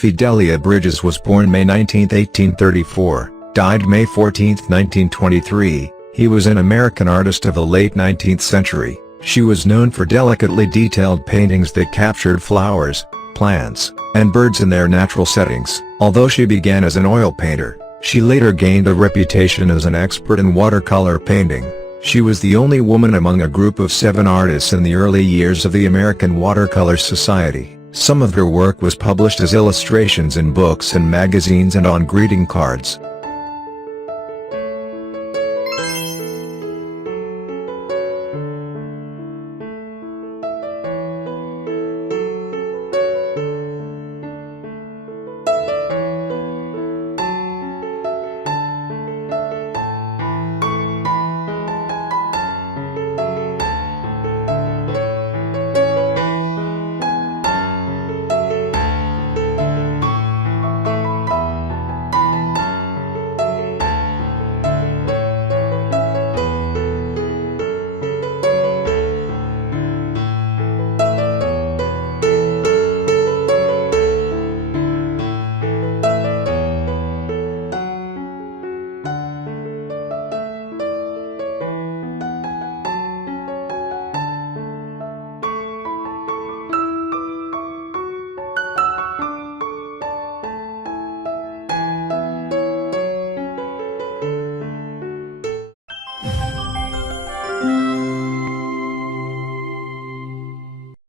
Fidelia Bridges was born May 19, 1834, died May 14, 1923. He was an American artist of the late 19th century. She was known for delicately detailed paintings that captured flowers, plants, and birds in their natural settings. Although she began as an oil painter, she later gained a reputation as an expert in watercolor painting. She was the only woman among a group of 7 artists in the early years of the American Watercolor Society. Some of her work was published as illustrations in books and magazines and on greeting cards.